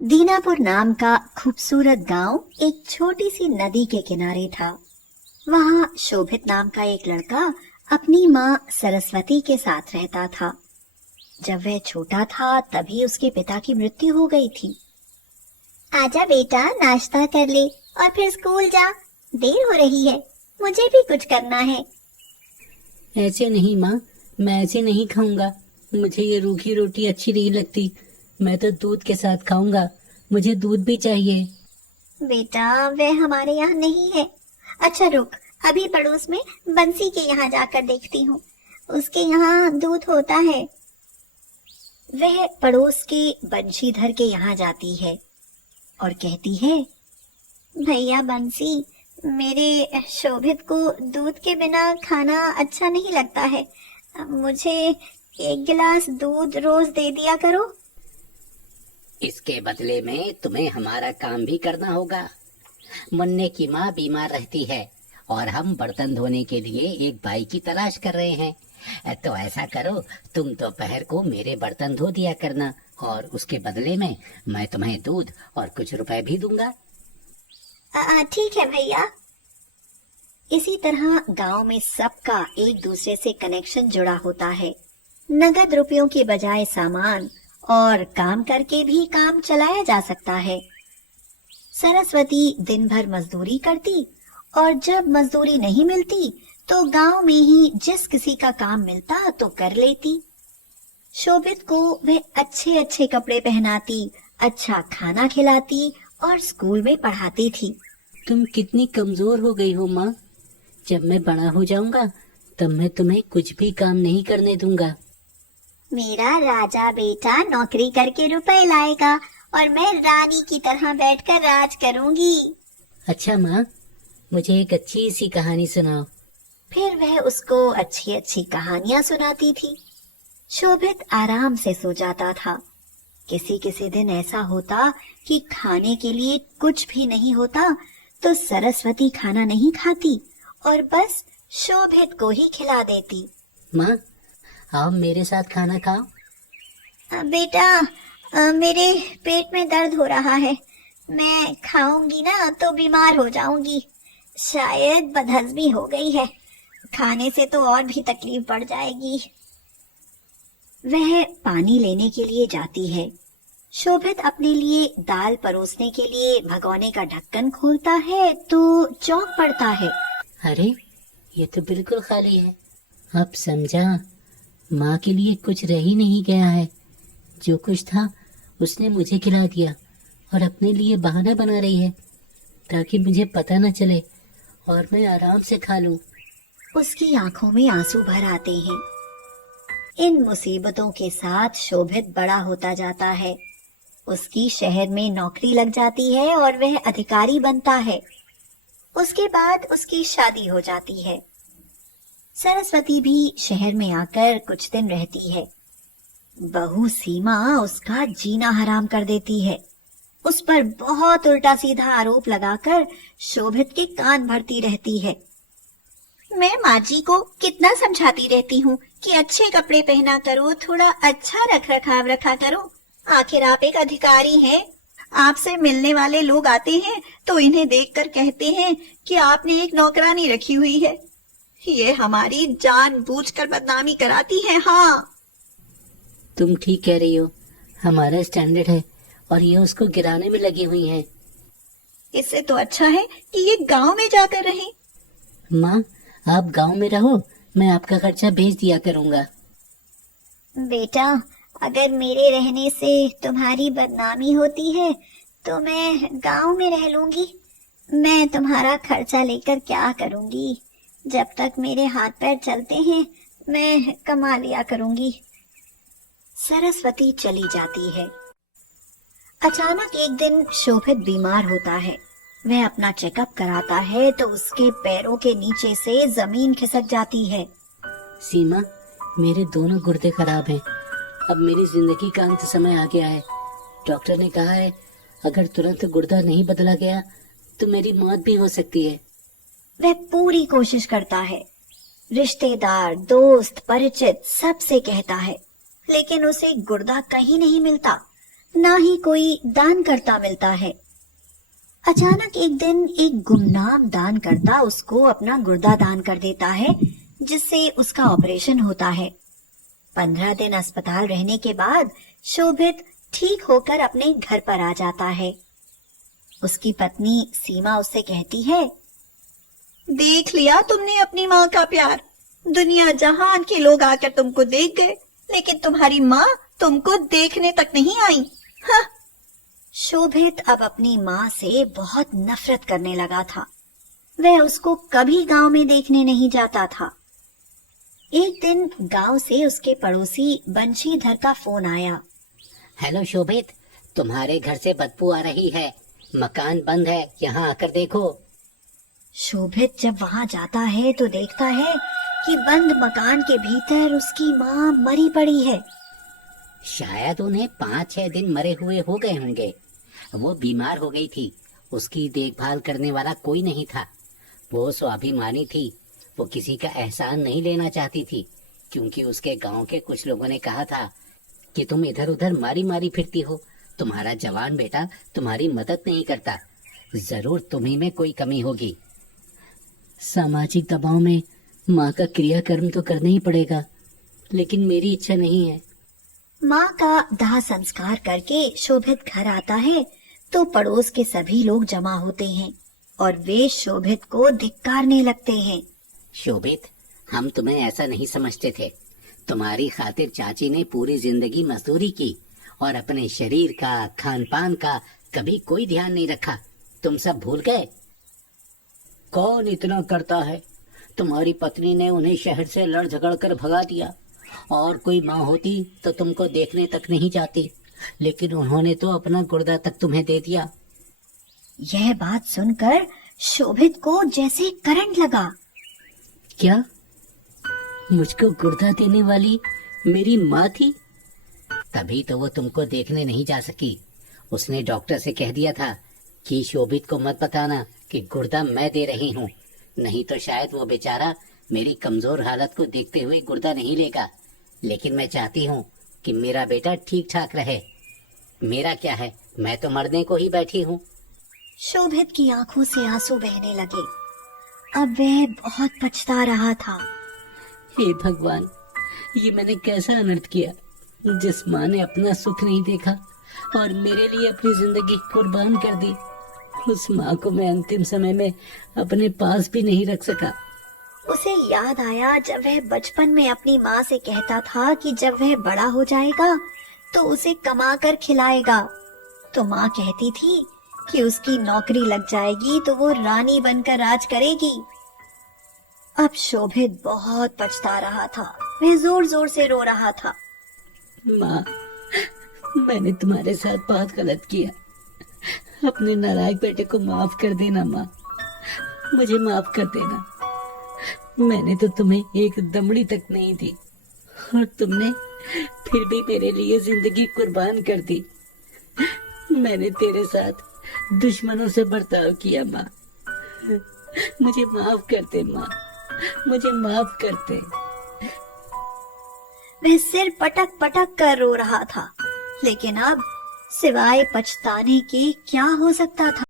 दीनापुर नाम का खूबसूरत गांव एक छोटी सी नदी के किनारे था। वहां शोभित नाम का एक लड़का अपनी माँ सरस्वती के साथ रहता था। जब वह छोटा था तभी उसके पिता की मृत्यु हो गई थी। आजा बेटा, नाश्ता कर ले और फिर स्कूल जा, देर हो रही है, मुझे भी कुछ करना है। ऐसे नहीं माँ, मैं ऐसे नहीं खाऊंगा। मुझे ये रूखी रोटी अच्छी नहीं लगती। मैं तो दूध के साथ खाऊंगा। मुझे दूध भी चाहिए। बेटा, वह हमारे यहाँ नहीं है। अच्छा रुक, अभी पड़ोस में बंसी के यहाँ जाकर देखती हूँ, उसके यहाँ दूध होता है। वह पड़ोस के बंशीधर के यहाँ जाती है और कहती है, भैया बंसी, मेरे शोभित को दूध के बिना खाना अच्छा नहीं लगता है, मुझे एक गिलास दूध रोज दे दिया करो। इसके बदले में तुम्हें हमारा काम भी करना होगा। मुन्ने की माँ बीमार रहती है और हम बर्तन धोने के लिए एक बाई की तलाश कर रहे हैं। तो ऐसा करो, तुम दोपहर को मेरे बर्तन धो दिया करना और उसके बदले में मैं तुम्हें दूध और कुछ रुपए भी दूंगा। ठीक है भैया। इसी तरह गांव में सबका एक दूसरे से कनेक्शन जुड़ा होता है। नगद रुपयों के बजाय सामान और काम करके भी काम चलाया जा सकता है। सरस्वती दिन भर मजदूरी करती और जब मजदूरी नहीं मिलती तो गांव में ही जिस किसी का काम मिलता तो कर लेती। शोभित को वह अच्छे अच्छे कपड़े पहनाती, अच्छा खाना खिलाती और स्कूल में पढ़ाती थी। तुम कितनी कमजोर हो गई हो माँ। जब मैं बड़ा हो जाऊंगा तब मैं तुम्हें कुछ भी काम नहीं करने दूंगा। मेरा राजा बेटा नौकरी करके रुपए लाएगा और मैं रानी की तरह बैठकर राज करूंगी। अच्छा माँ, मुझे एक अच्छी सी कहानी सुनाओ। फिर वह उसको अच्छी अच्छी कहानियां सुनाती थी। शोभित आराम से सो जाता था। किसी किसी दिन ऐसा होता कि खाने के लिए कुछ भी नहीं होता तो सरस्वती खाना नहीं खाती और बस शोभित को ही खिला देती। माँ, आओ मेरे साथ खाना खाओ। बेटा, मेरे पेट में दर्द हो रहा है, मैं खाऊंगी ना तो बीमार हो जाऊंगी। शायद बदहजमी हो गई है, खाने से तो और भी तकलीफ बढ़ जाएगी। वह पानी लेने के लिए जाती है। शोभित अपने लिए दाल परोसने के लिए भगोने का ढक्कन खोलता है तो चौंक पड़ता है। अरे, ये तो बिल्कुल खाली है। अब समझा, माँ के लिए कुछ रह ही नहीं गया है। जो कुछ था उसने मुझे खिला दिया और अपने लिए बहाना बना रही है ताकि मुझे पता न चले और मैं आराम से खा लूं। उसकी आंखों में आंसू भर आते हैं। इन मुसीबतों के साथ शोभित बड़ा होता जाता है। उसकी शहर में नौकरी लग जाती है और वह अधिकारी बनता है। उसके बाद उसकी शादी हो जाती है। सरस्वती भी शहर में आकर कुछ दिन रहती है। बहू सीमा उसका जीना हराम कर देती है। उस पर बहुत उल्टा सीधा आरोप लगाकर शोभित के कान भरती रहती है। मैं माँ जी को कितना समझाती रहती हूँ कि अच्छे कपड़े पहना करो, थोड़ा अच्छा रख रखाव रखा करो। आखिर आप एक अधिकारी हैं। आपसे मिलने वाले लोग आते हैं तो इन्हें देखकर कहते हैं कि आपने एक नौकरानी रखी हुई है। ये हमारी जानबूझकर बदनामी कराती है। हाँ, तुम ठीक कह रही हो। हमारा स्टैंडर्ड है और ये उसको गिराने में लगी हुई हैं। इससे तो अच्छा है कि ये गांव में जाकर रहें। माँ, आप गांव में रहो, मैं आपका खर्चा भेज दिया करूँगा। बेटा, अगर मेरे रहने से तुम्हारी बदनामी होती है तो मैं गांव में रह लूंगी। मैं तुम्हारा खर्चा लेकर क्या करूंगी? जब तक मेरे हाथ पैर चलते हैं मैं कमा लिया करूंगी। सरस्वती चली जाती है। अचानक एक दिन शोभित बीमार होता है। वह अपना चेकअप कराता है तो उसके पैरों के नीचे से जमीन खिसक जाती है। सीमा, मेरे दोनों गुर्दे खराब हैं। अब मेरी जिंदगी का अंत समय आ गया है। डॉक्टर ने कहा है अगर तुरंत गुर्दा नहीं बदला गया तो मेरी मौत भी हो सकती है। वह पूरी कोशिश करता है, रिश्तेदार, दोस्त, परिचित सबसे कहता है, लेकिन उसे गुर्दा कहीं नहीं मिलता। ना ही कोई दान करता मिलता है। अचानक एक दिन एक गुमनाम दानकर्ता उसको अपना गुर्दा दान कर देता है, जिससे उसका ऑपरेशन होता है। 15 दिन अस्पताल रहने के बाद शोभित ठीक होकर अपने घर पर आ जाता है। उसकी पत्नी सीमा उससे कहती है, देख लिया तुमने अपनी माँ का प्यार। दुनिया जहान के लोग आकर तुमको देख गए, लेकिन तुम्हारी माँ तुमको देखने तक नहीं आई। हाँ। शोभित अब अपनी माँ से बहुत नफरत करने लगा था। वह उसको कभी गांव में देखने नहीं जाता था। एक दिन गांव से उसके पड़ोसी बंशीधर का फोन आया। हेलो शोभित, तुम्हारे घर से बदबू आ रही है। मकान बंद है, यहाँ आकर देखो। शोभित जब वहां जाता है तो देखता है कि बंद मकान के भीतर उसकी माँ मरी पड़ी है। शायद उन्हें 5-6 दिन मरे हुए हो गए होंगे। वो बीमार हो गई थी। उसकी देखभाल करने वाला कोई नहीं था। वो स्वाभिमानी थी। वो किसी का एहसान नहीं लेना चाहती थी, क्योंकि उसके गांव के कुछ लोगों ने कहा था कि तुम इधर उधर मारी मारी फिरती हो। तुम्हारा जवान बेटा तुम्हारी मदद नहीं करता। जरूर तुम्ही में कोई कमी होगी। सामाजिक दबाव में माँ का क्रियाकर्म तो करना ही पड़ेगा, लेकिन मेरी इच्छा नहीं है। माँ का दाह संस्कार करके शोभित घर आता है तो पड़ोस के सभी लोग जमा होते हैं और वे शोभित को धिक्कारने लगते हैं। शोभित, हम तुम्हें ऐसा नहीं समझते थे। तुम्हारी खातिर चाची ने पूरी जिंदगी मजदूरी की और अपने शरीर का, खान पान का कभी कोई ध्यान नहीं रखा। तुम सब भूल गए। कौन इतना करता है? तुम्हारी पत्नी ने उन्हें शहर से लड़ झगड़ कर भगा दिया, और कोई माँ होती तो तुमको देखने तक नहीं जाती, लेकिन उन्होंने तो अपना गुर्दा तक तुम्हें दे दिया। यह बात सुनकर शोभित को जैसे करंट लगा। क्या मुझको गुर्दा देने वाली मेरी माँ थी? तभी तो वो तुमको देखने नहीं जा सकी। उसने डॉक्टर से कह दिया था कि शोभित को मत बताना कि गुर्दा मैं दे रही हूँ, नहीं तो शायद वो बेचारा मेरी कमजोर हालत को देखते हुए गुर्दा नहीं लेगा। लेकिन मैं चाहती हूँ कि मेरा बेटा ठीक ठाक रहे। मेरा क्या है, मैं तो मरने को ही बैठी हूँ। शोभित की आंखों से आंसू बहने लगे। अब वह बहुत पछता रहा था। हे भगवान, ये मैंने कैसा अनर्थ किया। जिस माँ ने अपना सुख नहीं देखा और मेरे लिए अपनी जिंदगी कुर्बान कर दी, उस माँ को मैं अंतिम समय में अपने पास भी नहीं रख सका। उसे याद आया जब वह बचपन में अपनी माँ से कहता था कि जब वह बड़ा हो जाएगा तो उसे कमा कर खिलाएगा। तो माँ कहती थी कि उसकी नौकरी लग जाएगी तो वो रानी बनकर राज करेगी। अब शोभित बहुत पछता रहा था। वह जोर जोर से रो रहा था। माँ, मैंने तुम्हारे साथ बहुत गलत किया। अपने नालायक बेटे को माफ कर देना माँ, मुझे माफ कर देना। मैंने तो तुम्हें एक दमड़ी तक नहीं दी और तुमने फिर भी मेरे लिए जिंदगी कुर्बान कर दी। मैंने तेरे साथ दुश्मनों से बर्ताव किया माँ। मुझे माफ कर दे माँ, मुझे माफ कर दे। वह सिर पटक पटक कर रो रहा था, लेकिन अब सिवाय पछताने के क्या हो सकता था।